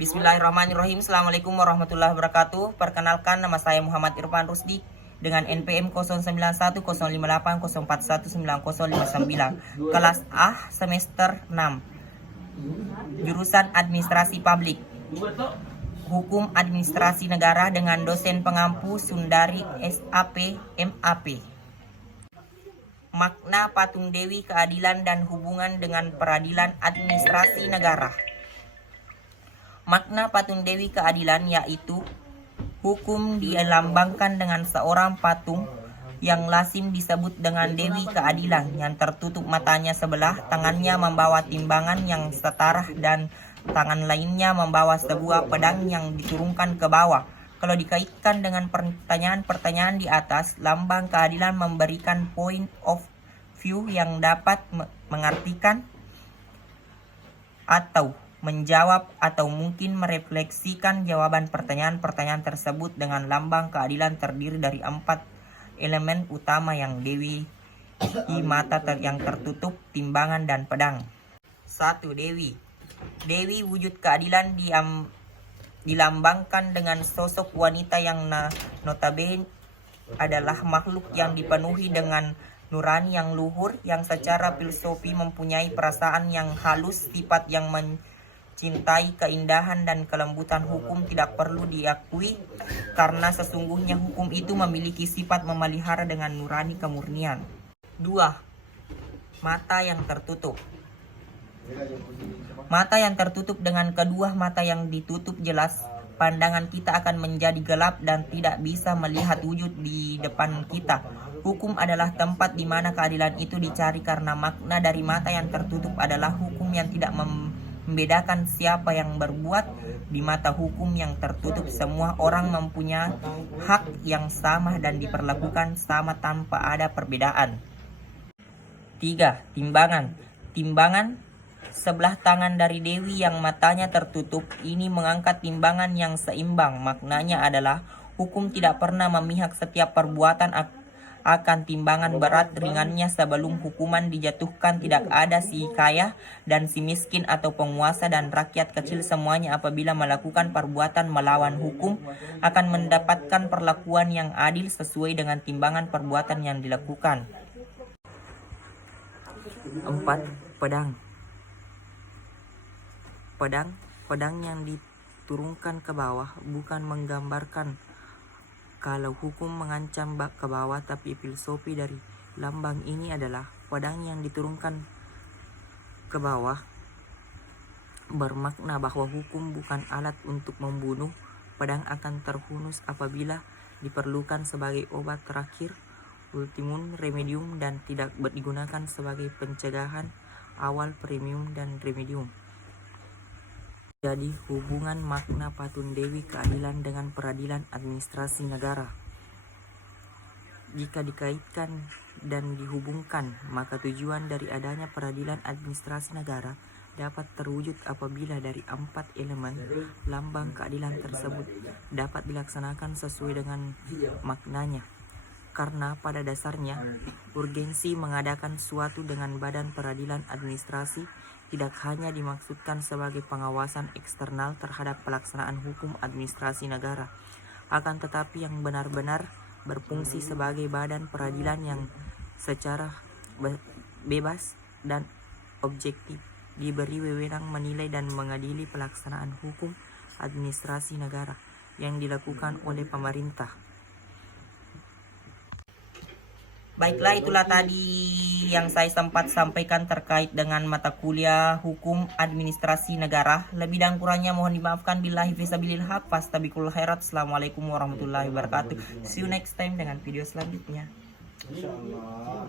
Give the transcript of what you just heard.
Bismillahirrahmanirrahim. Assalamualaikum warahmatullahi wabarakatuh. Perkenalkan, nama saya Muhammad Irfan Rusdi dengan NPM 09105804190059, kelas A semester 6, jurusan Administrasi Publik, Hukum Administrasi Negara, dengan dosen pengampu Sundari SAP MAP. Makna patung Dewi Keadilan dan hubungan dengan peradilan administrasi negara. Makna patung Dewi Keadilan yaitu hukum dilambangkan dengan seorang patung yang lazim disebut dengan Dewi Keadilan, yang tertutup matanya sebelah, tangannya membawa timbangan yang setara dan tangan lainnya membawa sebuah pedang yang diturunkan ke bawah. Kalau dikaitkan dengan pertanyaan-pertanyaan di atas, lambang keadilan memberikan point of view yang dapat mengartikan atau menjawab atau mungkin merefleksikan jawaban pertanyaan-pertanyaan tersebut. Dengan lambang keadilan terdiri dari 4 elemen utama yang Dewi, mata yang tertutup, timbangan, dan pedang. 1. Dewi. Dewi wujud keadilan dilambangkan dengan sosok wanita yang notabene adalah makhluk yang dipenuhi dengan nurani yang luhur, yang secara filosofi mempunyai perasaan yang halus, sifat yang cintai keindahan dan kelembutan. Hukum tidak perlu diakui karena sesungguhnya hukum itu memiliki sifat memelihara dengan nurani kemurnian. 2. Mata yang tertutup. Mata yang tertutup, dengan kedua mata yang ditutup jelas, pandangan kita akan menjadi gelap dan tidak bisa melihat wujud di depan kita. Hukum adalah tempat di mana keadilan itu dicari, karena makna dari mata yang tertutup adalah hukum yang tidak membedakan siapa yang berbuat. Di mata hukum yang tertutup, semua orang mempunyai hak yang sama dan diperlakukan sama tanpa ada perbedaan. 3. Timbangan. Timbangan sebelah tangan dari Dewi yang matanya tertutup ini mengangkat timbangan yang seimbang. Maknanya adalah hukum tidak pernah memihak. Setiap perbuatan akan timbangan berat ringannya sebelum hukuman dijatuhkan. Tidak ada si kaya dan si miskin atau penguasa dan rakyat kecil. Semuanya apabila melakukan perbuatan melawan hukum akan mendapatkan perlakuan yang adil sesuai dengan timbangan perbuatan yang dilakukan. 4. Pedang. Pedang yang diturunkan ke bawah bukan menggambarkan kalau hukum mengancam ke bawah, tapi filosofi dari lambang ini adalah pedang yang diturunkan ke bawah bermakna bahwa hukum bukan alat untuk membunuh. Pedang akan terhunus apabila diperlukan sebagai obat terakhir, ultimum remedium, dan tidak digunakan sebagai pencegahan awal, premium, dan remedium. Jadi hubungan makna patung Dewi Keadilan dengan peradilan administrasi negara. Jika dikaitkan dan dihubungkan, maka tujuan dari adanya peradilan administrasi negara dapat terwujud apabila dari 4 elemen lambang keadilan tersebut dapat dilaksanakan sesuai dengan maknanya. Karena pada dasarnya, urgensi mengadakan suatu dengan badan peradilan administrasi tidak hanya dimaksudkan sebagai pengawasan eksternal terhadap pelaksanaan hukum administrasi negara, akan tetapi yang benar-benar berfungsi sebagai badan peradilan yang secara bebas dan objektif diberi wewenang menilai dan mengadili pelaksanaan hukum administrasi negara yang dilakukan oleh pemerintah. Baiklah, itulah tadi yang saya sempat sampaikan terkait dengan mata kuliah Hukum Administrasi Negara. Lebih dan kurangnya mohon dimaafkan. Billahi fisabilil haq, fastabiqul khairat. Assalamualaikum warahmatullahi wabarakatuh. See you next time dengan video selanjutnya. Insyaallah.